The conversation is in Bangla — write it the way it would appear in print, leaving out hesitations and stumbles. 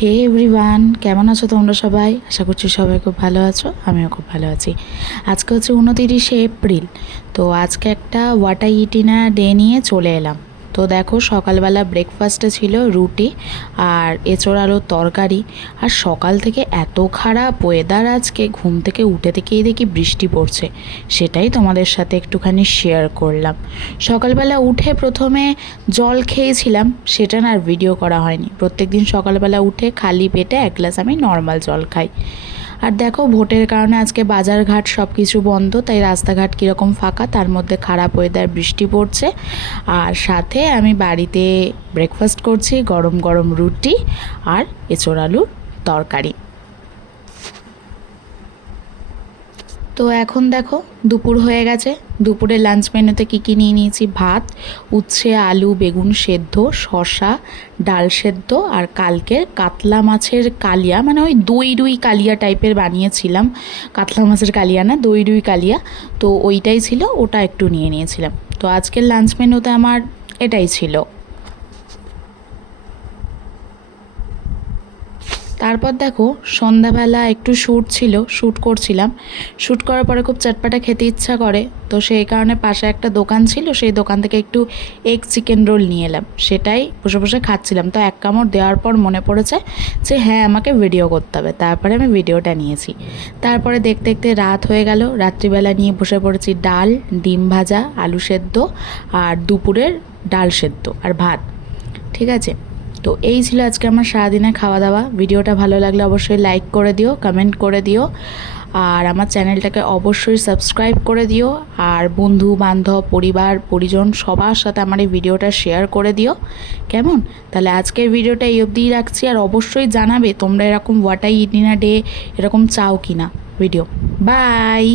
হে এভরিওয়ান, কেমন আছো তোমরা সবাই? আশা করছি সবাই খুব ভালো আছো, আমিও খুব ভালো আছি। আজকে হচ্ছে 29শে এপ্রিল। তো আজকে একটা ওয়াটার ইটিনা ডে নিয়ে চলে এলাম। তো দেখো, সকালবেলা ব্রেকফাস্টে ছিল রুটি আর এঁচোড় আলুর তরকারি। আর সকাল থেকে এত খারাপ ওয়েদার, আজকে ঘুম থেকে উঠে থেকেই দেখি বৃষ্টি পড়ছে। সেটাই তোমাদের সাথে একটুখানি শেয়ার করলাম। সকালবেলা উঠে প্রথমে জল খেয়েছিলাম, সেটা না আর ভিডিও করা হয়নি। প্রত্যেকদিন সকালবেলা উঠে খালি পেটে এক গ্লাস আমি নর্মাল জল খাই। আর দেখো, ভোটের কারণে আজকে বাজারঘাট সব কিছু বন্ধ, তাই রাস্তাঘাট কীরকম ফাঁকা, তার মধ্যে খারাপ ওয়েদার, বৃষ্টি পড়ছে। আর সাথে আমি বাড়িতে ব্রেকফাস্ট করছি, গরম গরম রুটি আর এঁচোড় আলুর তরকারি। তো এখন দেখো দুপুর হয়ে গেছে। দুপুরে লাঞ্চ মেনুতে কী নিয়ে নিয়েছি: ভাত, উচ্ছে আলু বেগুন সেদ্ধ, শসা, ডাল সেদ্ধ, আর কালকের কাতলা মাছের কালিয়া, মানে ওই দই রুই কালিয়া টাইপের বানিয়েছিলাম। কাতলা মাছের কালিয়া না, দই রুই কালিয়া। তো ওইটাই ছিল, ওটা একটু নিয়ে নিয়েছিলাম। তো আজকের লাঞ্চ মেনুতে আমার এটাই ছিল। তারপর দেখো, সন্ধ্যাবেলা একটু শ্যুট করছিলাম। শ্যুট করার পরে খুব চটপাটা খেতে ইচ্ছা করে, তো সেই কারণে পাশে একটা দোকান ছিল, সেই দোকান থেকে একটু এগ চিকেন রোল নিয়ে এলাম। সেটাই বসে বসে খাচ্ছিলাম। তো এক কামড় দেওয়ার পর মনে পড়েছে যে হ্যাঁ, আমাকে ভিডিও করতে হবে। তারপরে আমি ভিডিওটা নিয়েছি। তারপরে দেখতে দেখতে রাত হয়ে গেল। রাত্রিবেলা নিয়ে বসে পড়েছি ডাল, ডিম ভাজা, আলু সেদ্ধ, আর দুপুরের ডাল সেদ্ধ আর ভাত। ঠিক আছে। তো এই ছিল আজকে আমার সারাদিনের খাওয়া দাওয়া। ভিডিওটা ভালো লাগলে অবশ্যই লাইক করে দিও, কমেন্ট করে দিও, আর আমার চ্যানেলটাকে অবশ্যই সাবস্ক্রাইব করে দিও। আর বন্ধু বান্ধব পরিবার পরিজন সবার সাথে আমার এই ভিডিওটা শেয়ার করে দিও। কেমন? তাহলে আজকের ভিডিওটা এই অবধিই রাখছি। আর অবশ্যই জানাবে তোমরা এরকম ওয়াটার ইটিনা ডে এরকম চাও কি না ভিডিও। বাই।